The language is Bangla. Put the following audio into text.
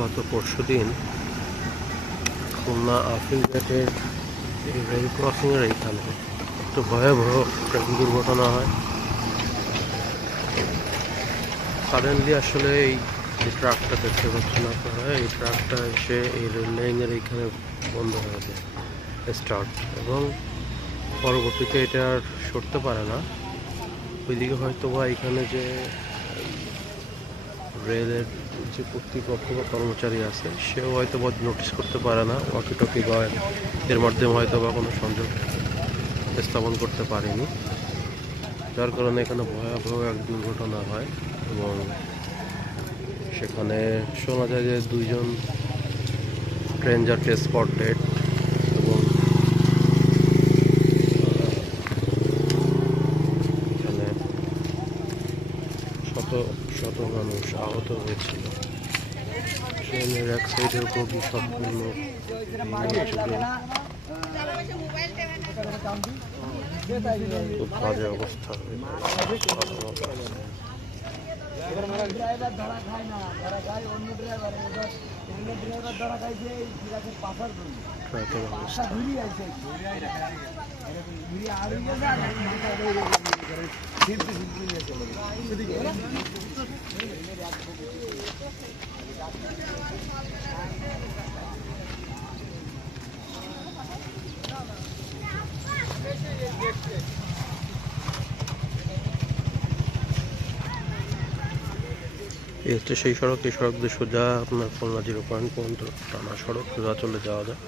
গত পরশুদিন খুলনা আফিলগেটের এই রেল ক্রসিংয়ের এইখানে একটা ভয়াবহ ট্রেন দুর্ঘটনা হয়। সাডেনলি আসলে এই যে ট্রাকটা দেখতে পাচ্ছেন আপনারা, এই ট্রাকটা এসে এই রেল লাইনের এইখানে বন্ধ হয়ে যায় স্টার্ট, এবং পরবর্তীতে এটা আর সরতে পারে না। ওইদিকে হয়তো বা এখানে যে রেলের যে কর্তৃপক্ষ বা কর্মচারী আছে সেও হয়তো বা নোটিস করতে পারে না, ওয়াকি টকি বা এর মাধ্যমে হয়তো বা কোনো সংযোগ স্থাপন করতে পারেনি, যার কারণে এখানে ভয়াবহ এক দুর্ঘটনা হয়। এবং সেখানে শোনা যায় যে 2 জন ট্রেন যাত্রী স্পট ডেড, এবং এখানে শত শত মানুষ আহত হয়েছিল। ট্রেনের এক সাইডের বগি সম্পূর্ণ খুব বাজে অবস্থা। ট্রাকের অবস্থা এই হচ্ছে সেই সড়ক। এই সড়ক দিয়ে সোজা আপনার খুলনা 0 পয়েন্ট পর্যন্ত টানা সড়ক, সোজা চলে যাওয়া যায়।